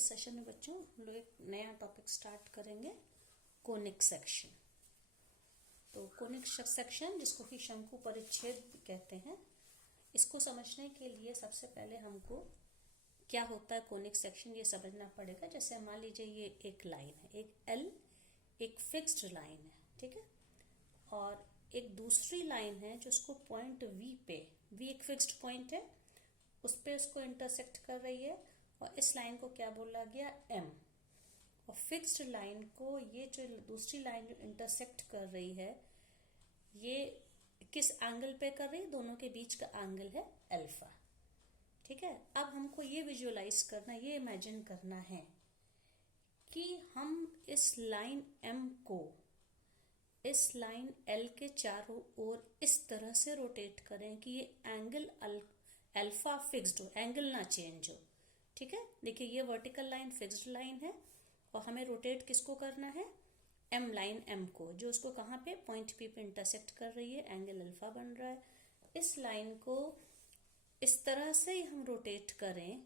इस सेशन में बच्चों हम लोग एक नया टॉपिक स्टार्ट करेंगे, कोनिक सेक्शन। तो कोनिक सेक्शन, जिसको कि शंकु परिच्छेद कहते हैं, इसको समझने के लिए सबसे पहले हमको क्या होता है कोनिक सेक्शन ये समझना पड़ेगा। जैसे मान लीजिए ये एक लाइन है, एक एल एक फिक्स्ड लाइन है, ठीक है, और एक दूसरी लाइन है जो उसको पॉइंट वी पे, वी एक फिक्स्ड पॉइंट है, उस पे उसको इंटरसेक्ट कर रही है, और इस लाइन को क्या बोला गया, एम। और फिक्स्ड लाइन को ये जो दूसरी लाइन जो इंटरसेक्ट कर रही है, ये किस एंगल पे कर रही है, दोनों के बीच का एंगल है अल्फा, ठीक है। अब हमको ये विजुअलाइज करना, ये इमेजिन करना है कि हम इस लाइन एम को इस लाइन एल के चारों ओर इस तरह से रोटेट करें कि ये एंगल अल्फा फिक्स्ड हो, एंगल ना चेंज हो, ठीक है। देखिए ये वर्टिकल लाइन फिक्स्ड लाइन है, और हमें रोटेट किसको करना है, एम लाइन एम को, जो उसको कहाँ पे, पॉइंट पी पे इंटरसेक्ट कर रही है, एंगल अल्फा बन रहा है। इस लाइन को इस तरह से ही हम रोटेट करें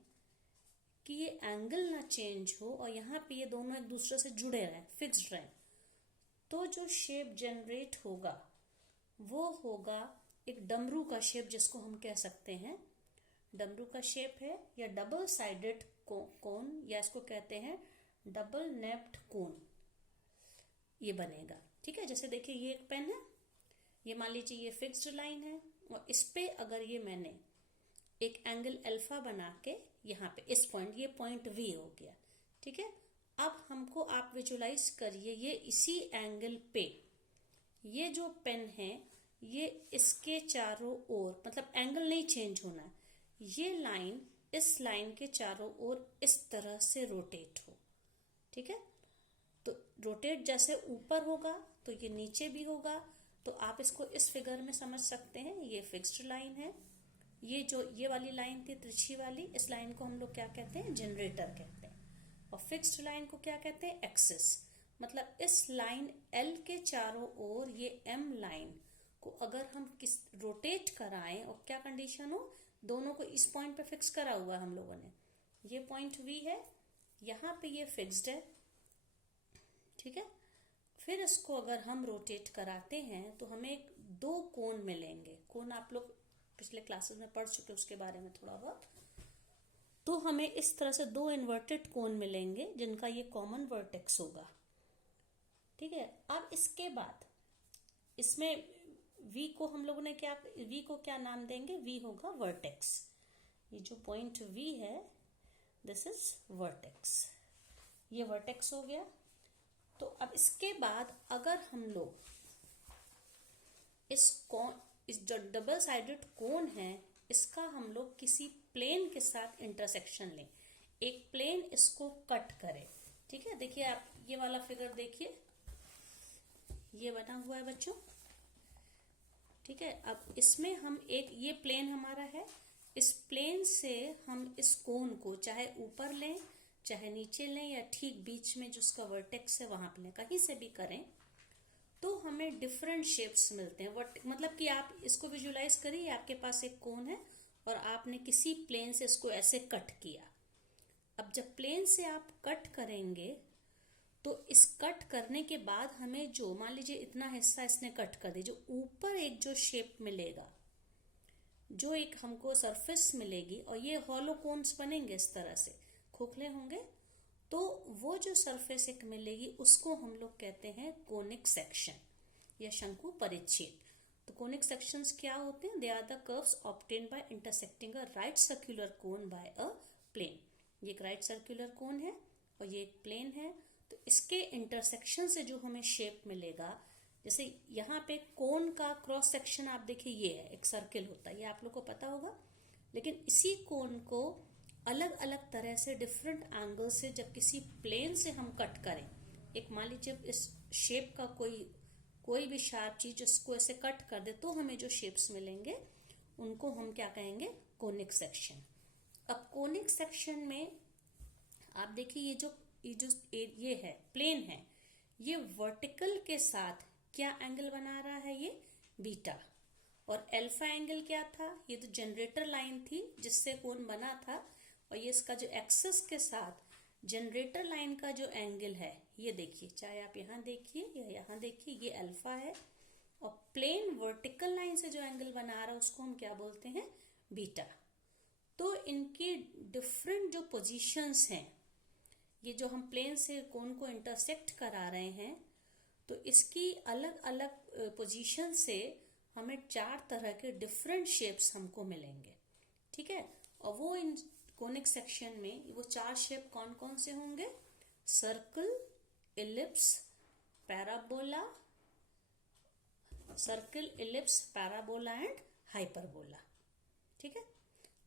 कि ये एंगल ना चेंज हो, और यहाँ पे ये दोनों एक दूसरे से जुड़े रहें, फिक्स्ड रहें। तो जो शेप जनरेट होगा वो होगा एक डमरू का शेप, जिसको हम कह सकते हैं डमरू का शेप है, या डबल साइडेड कोन, या इसको कहते हैं डबल नेप्ड कोन, ये बनेगा, ठीक है। जैसे देखिए ये एक पेन है, ये मान लीजिए ये फिक्स्ड लाइन है, और इस पे अगर ये मैंने एक एंगल अल्फा बना के यहाँ पे इस पॉइंट, ये पॉइंट वी हो गया, ठीक है। अब हमको आप विजुलाइज करिए, ये इसी एंगल पे ये जो पेन है ये इसके चारों ओर, मतलब एंगल नहीं चेंज होना, ये लाइन इस लाइन के चारों ओर इस तरह से रोटेट हो, ठीक है। तो रोटेट जैसे ऊपर होगा तो ये नीचे भी होगा। तो आप इसको इस फिगर में समझ सकते हैं, ये फिक्स्ड लाइन है, ये जो ये वाली लाइन थी तिरछी वाली, इस लाइन को हम लोग क्या कहते हैं, जनरेटर कहते हैं, और फिक्स्ड लाइन को क्या कहते हैं, एक्सिस। मतलब इस लाइन एल के चारों ओर ये एम लाइन को अगर हम किस रोटेट कराएं, और क्या कंडीशन हो, दोनों को इस पॉइंट पे फिक्स करा हुआ हम लोगों ने, ये पॉइंट वी है, यहाँ पे ये फिक्स्ड है, ठीक है। फिर इसको अगर हम रोटेट कराते हैं तो हमें दो कोन मिलेंगे। कोन आप लोग पिछले क्लासेस में पढ़ चुके, उसके बारे में थोड़ा बहुत। तो हमें इस तरह से दो इन्वर्टेड कोन मिलेंगे जिनका ये कॉमन वर्टेक्स होगा, ठीक है। अब इसके बाद इसमें वी को हम लोगों ने क्या, वी को क्या नाम देंगे, वी होगा वर्टेक्स। ये जो पॉइंट वी है दिस इज वर्टेक्स, ये वर्टेक्स हो गया। तो अब इसके बाद अगर हम लोग इस जो डबल साइडेड कोन है इसका हम लोग किसी प्लेन के साथ इंटरसेक्शन लें, एक प्लेन इसको कट करे, ठीक है। देखिए आप ये वाला फिगर देखिए, ये बना हुआ है बच्चों, ठीक है। अब इसमें हम एक, ये प्लेन हमारा है, इस प्लेन से हम इस कोन को चाहे ऊपर लें चाहे नीचे लें, या ठीक बीच में जो उसका वर्टेक्स है वहां पे लें, कहीं से भी करें तो हमें डिफरेंट शेप्स मिलते हैं। मतलब कि आप इसको विजुलाइज करिए, आपके पास एक कोन है और आपने किसी प्लेन से इसको ऐसे कट किया। अब जब प्लेन से आप कट करेंगे तो इस कट करने के बाद हमें जो, मान लीजिए इतना हिस्सा इसने कट कर दिया, जो ऊपर एक जो शेप मिलेगा, जो एक हमको सरफेस मिलेगी, और ये हॉलो कोन्स बनेंगे इस तरह से, खोखले होंगे, तो वो जो सरफेस एक मिलेगी उसको हम लोग कहते हैं कोनिक सेक्शन या शंकु परिच्छेद। तो कोनिक सेक्शंस क्या होते हैं, they are the curves obtained by intersecting a right circular cone by a plane. ये एक राइट सर्कुलर कोन है और ये एक प्लेन है, तो इसके इंटरसेक्शन से जो हमें शेप मिलेगा, जैसे यहाँ पे कोन का क्रॉस सेक्शन आप देखिए, ये है एक सर्किल होता है, ये आप लोग को पता होगा। लेकिन इसी कोन को अलग अलग तरह से डिफरेंट एंगल से जब किसी प्लेन से हम कट करें, एक मान लीजिए इस शेप का कोई भी शार्प चीज इसको ऐसे कट कर दे, तो हमें जो शेप्स मिलेंगे उनको हम क्या कहेंगे, कोनिक सेक्शन। अब कोनिक सेक्शन में आप देखिए ये है प्लेन है, ये वर्टिकल के साथ क्या एंगल बना रहा है, ये बीटा, और अल्फा एंगल क्या था, ये तो जनरेटर लाइन थी जिससे कोन बना था, और ये इसका जो एक्सिस के साथ जनरेटर लाइन का जो एंगल है ये देखिए, चाहे आप यहाँ देखिए या यहाँ देखिए, ये अल्फा है, और प्लेन वर्टिकल लाइन से जो एंगल बना रहा है उसको हम क्या बोलते हैं, बीटा। तो इनकी डिफरेंट जो पोजीशंस हैं, ये जो हम प्लेन से कोन को इंटरसेक्ट करा रहे हैं, तो इसकी अलग अलग पोजीशन से हमें 4 तरह के डिफरेंट शेप्स हमको मिलेंगे, ठीक है। और वो इन कोनिक सेक्शन में वो 4 शेप कौन कौन से होंगे, circle, ellipse, parabola, circle, ellipse, parabola and hyperbola, ठीक है।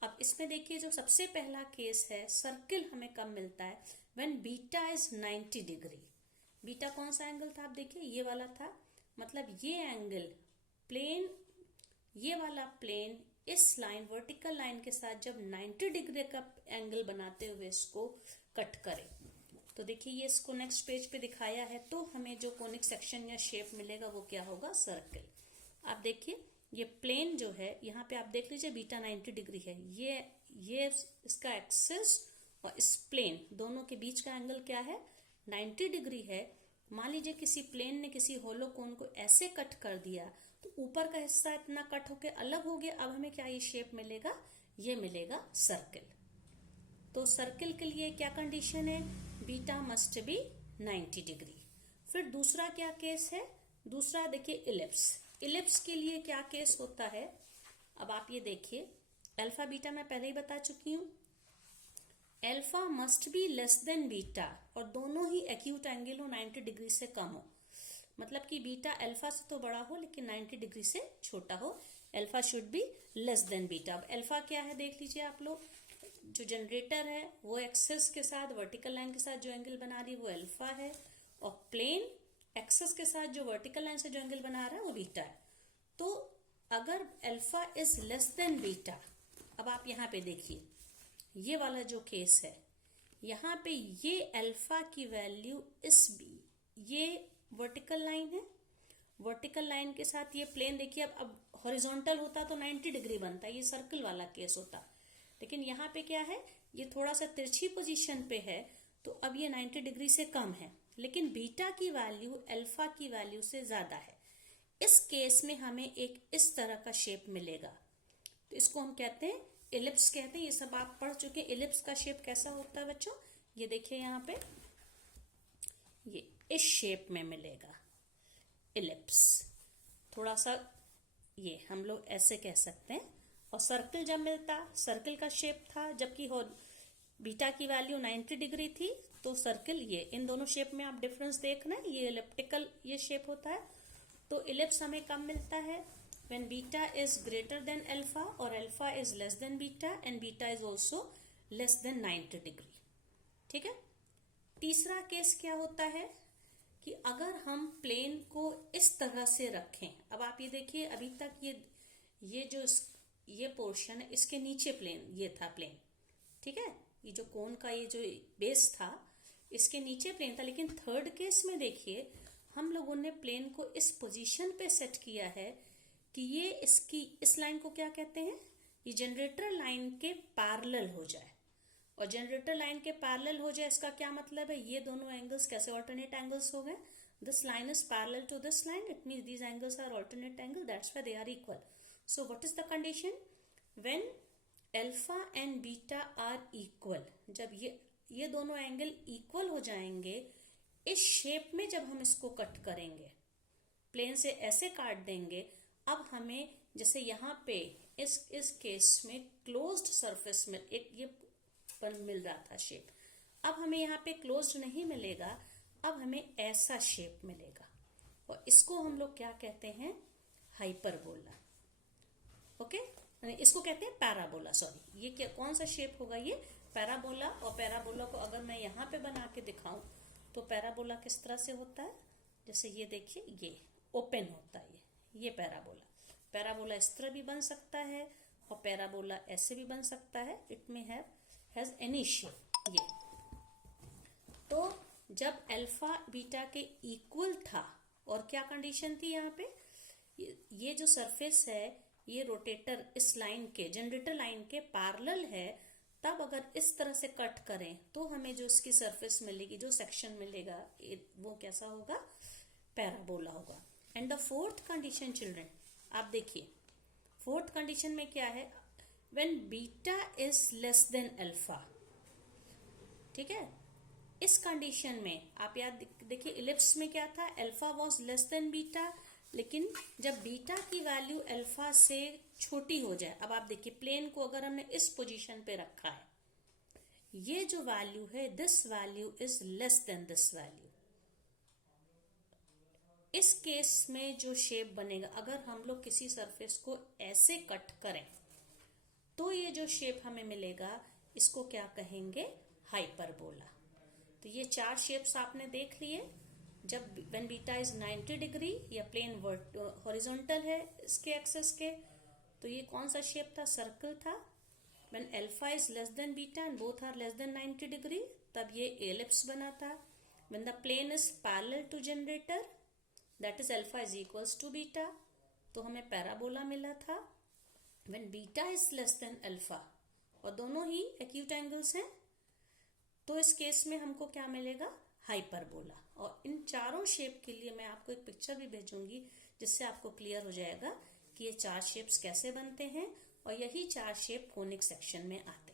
अब इसमें देखिए जो सबसे पहला केस है, सर्कल हमें कब मिलता है, when beta is 90 degree. Beta कौन सा एंगल था, आप देखिए ये वाला था, मतलब ये एंगल प्लेन, ये वाला प्लेन इस लाइन वर्टिकल लाइन के साथ जब 90 डिग्री का एंगल बनाते हुए इसको कट करे, तो देखिए ये इसको नेक्स्ट पेज पे दिखाया है, तो हमें जो कोनिक सेक्शन या शेप मिलेगा वो क्या होगा, सर्कल। आप देखिए ये प्लेन जो है, यहाँ पे आप देख लीजिए बीटा 90 डिग्री है, ये इसका एक्सिस और इस प्लेन दोनों के बीच का एंगल क्या है, 90 डिग्री है। मान लीजिए किसी प्लेन ने किसी होलो कोन को ऐसे कट कर दिया, तो ऊपर का हिस्सा इतना कट होके अलग हो गया, अब हमें क्या ये शेप मिलेगा, ये मिलेगा सर्कल। तो सर्कल के लिए क्या कंडीशन है, बीटा मस्ट बी 90 डिग्री। फिर दूसरा क्या केस है, दूसरा देखिए इलिप्स। इलिप्स के लिए क्या केस होता है, अब आप ये देखिए, अल्फा बीटा मैं पहले ही बता चुकी हूं, alpha must be less than beta, और दोनों ही एक्यूट एंगल हो 90 डिग्री से कम हो, मतलब कि बीटा अल्फा से तो बड़ा हो लेकिन 90 डिग्री से छोटा हो, alpha should be less than beta. अब अल्फा क्या है देख लीजिए आप लोग, जो जनरेटर है वो एक्सिस के साथ वर्टिकल लाइन के साथ जो एंगल बना रही है वो अल्फा है, और प्लेन एक्सिस के साथ जो वर्टिकल लाइन से जो एंगल बना रहा है वो बीटा है। तो अगर alpha is less than beta, अब आप यहाँ पे देखिए ये वाला जो केस है, यहाँ पे ये अल्फा की वैल्यू ये वर्टिकल लाइन है, वर्टिकल लाइन के साथ ये प्लेन देखिए, अब हॉरिजॉन्टल होता तो 90 डिग्री बनता, ये सर्कल वाला केस होता, लेकिन यहाँ पे क्या है, ये थोड़ा सा तिरछी पोजीशन पे है, तो अब ये 90 डिग्री से कम है, लेकिन बीटा की वैल्यू अल्फा की वैल्यू से ज्यादा है। इस केस में हमें एक इस तरह का शेप मिलेगा, तो इसको हम कहते हैं इलिप्स कहते हैं। ये सब आप पढ़ चुके हैं, इलिप्स का शेप कैसा होता है बच्चों, ये देखिए यहाँ पे ये इस शेप में मिलेगा इलिप्स, थोड़ा सा ये हम लोग ऐसे कह सकते हैं। और सर्कल जब मिलता, सर्कल का शेप था, जबकि बीटा की वैल्यू 90 डिग्री थी, तो सर्कल ये, इन दोनों शेप में आप डिफरेंस देखना, ये एलिप्टिकल ये शेप होता है। तो इलिप्स हमें कब मिलता है, when beta is greater than alpha और alpha is less than beta and beta is also less than 90 degree, ठीक है। तीसरा केस क्या होता है कि अगर हम प्लेन को इस तरह से रखें, अब आप ये देखिए अभी तक ये पोर्शन है, इसके नीचे प्लेन, ये था प्लेन, ठीक है, ये जो कोन का ये जो बेस था इसके नीचे प्लेन था, लेकिन थर्ड केस में देखिए हम लोगों ने प्लेन को इस पोजीशन पे सेट किया है कि ये इस लाइन को क्या कहते हैं, ये जनरेटर लाइन के पैरेलल हो जाए, और जनरेटर लाइन के पैरेलल हो जाए इसका क्या मतलब है, ये दोनों एंगल्स कैसे ऑल्टरनेट एंगल्स हो गए, this line is parallel to this line, it means these angles are alternate angle, that's why they are equal. So what is the condition, when alpha and beta are equal, जब ये दोनों angle equal हो जाएंगे, इस shape में जब हम इसको कट करेंगे, प्लेन से ऐसे काट देंगे, अब हमें जैसे यहाँ पे इस केस में क्लोज्ड सरफेस में एक ये मिल रहा था शेप, अब हमें यहाँ पे क्लोज्ड नहीं मिलेगा, अब हमें ऐसा शेप मिलेगा, और इसको हम लोग क्या कहते हैं, हाइपरबोला, ओके, इसको कहते हैं पैराबोला, सॉरी ये क्या कौन सा शेप होगा, ये पैराबोला। और पैराबोला को अगर मैं यहाँ पे बना के दिखाऊं तो पैराबोला किस तरह से होता है, जैसे ये देखिए ये ओपन होता है, ये पैराबोला इस तरह भी बन सकता है और पैराबोला ऐसे भी बन सकता है, it may has any shape. ये तो जब अल्फा बीटा के इक्वल था, और क्या कंडीशन थी यहाँ पे, ये जो सरफेस है ये रोटेटर इस लाइन के जनरेटर लाइन के पैरेलल है, तब अगर इस तरह से कट करें तो हमें जो इसकी सरफेस मिलेगी, जो सेक्शन मिलेगा, वो कैसा होगा, पैराबोला होगा। And the fourth condition children, आप देखिए फोर्थ कंडीशन में क्या है, when beta is less than alpha, ठीक है। इस कंडीशन में आप याद देखिए, इलिप्स में क्या था, alpha was less than beta, लेकिन जब बीटा की वैल्यू अल्फा से छोटी हो जाए, अब आप देखिए प्लेन को अगर हमने इस पोजीशन पे रखा है, ये जो वैल्यू है, this value is less then this value. इस केस में जो शेप बनेगा, अगर हम लोग किसी सरफेस को ऐसे कट करें तो ये जो शेप हमें मिलेगा, इसको क्या कहेंगे, हाइपरबोला। तो ये 4 शेप्स आपने देख लिए। जब व्हेन बीटा इज 90 डिग्री या प्लेन हॉरिजॉन्टल है इसके एक्सेस के, तो ये कौन सा शेप था, सर्कल था। When alpha is less than beta and both are less than 90 degree, तब ये एलिप्स बना था। When the plane is parallel to generator, that is alpha is equals to beta, तो हमें पैराबोला मिला था। When beta is less than alpha, और दोनों ही एक्यूट एंगल्स हैं, तो इस केस में हमको क्या मिलेगा, हाइपरबोला। और इन चारों शेप के लिए मैं आपको एक पिक्चर भी भेजूंगी, जिससे आपको क्लियर हो जाएगा कि ये 4 शेप्स कैसे बनते हैं, और यही 4 शेप कोनिक सेक्शन में आते हैं।